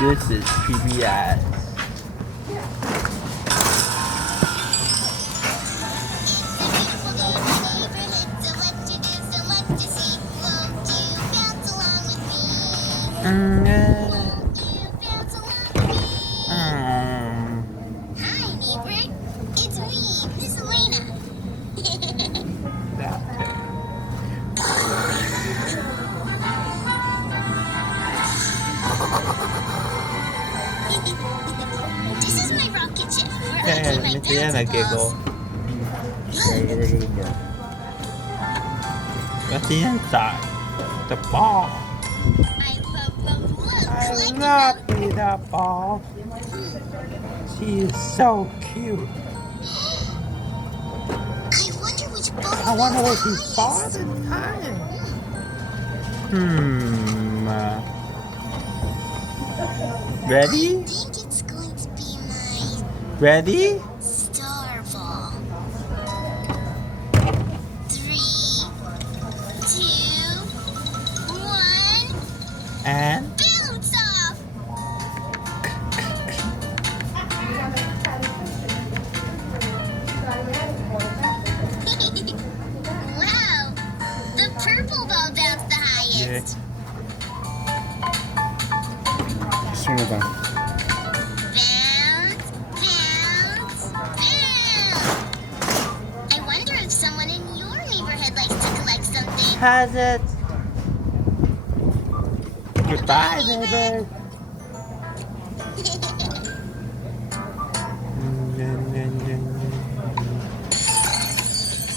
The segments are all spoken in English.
This is PBS. Hi, neighbor. It's me, Miss Elena. This is my rocket ship where I keep my Miss Elena bouncy giggle. balls. What's the inside? The ball. I love I collecting love them. Peter Ball. She is so cute. I wonder which ball I wonder what is she's the highest. farting. Ready? I think it's going to be my Ready? star ball. 3, 2, 1. And Bounce off! Wow! The purple ball bounced the highest. Swing it back. Bounce, bounce, bounce! I wonder if someone in your neighborhood likes to collect something. has it. Goodbye, neighbor.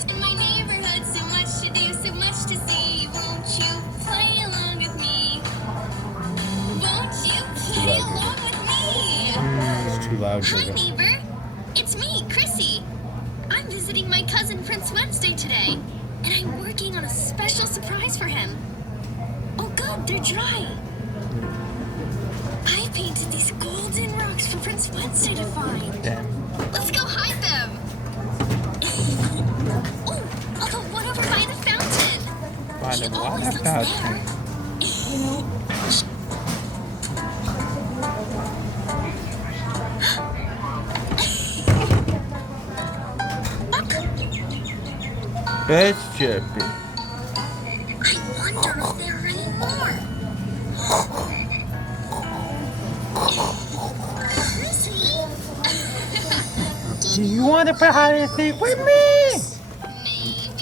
In my neighborhood, so much to do, so much to see. Won't you play along with me? Won't you play along with me? It's too loud, Hi, Sugar. neighbor. It's me, Chrissy. I'm visiting my cousin Prince Wednesday today, and I'm working on a special surprise for him. Oh, good, they're dry. I painted these golden rocks for Prince Wednesday to find. Then Let's go hide them. Oh, I'll go one over by the fountain. by He the always water looks fountain. there. Birds chirping. I wonder if there are any more. Chrissy? Do you want to play hide and seek with me? Maybe.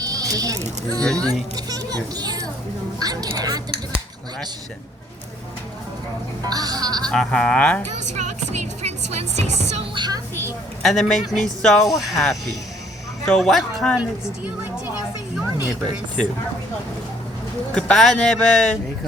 Ready? Thank you. I'm gonna add them to my collection. Collection. Uh-huh. Those rocks made Prince Wednesday so happy. And it makes me so happy. So what kind Things of do you like to do for your neighbors neighbors? too? Goodbye, neighbors.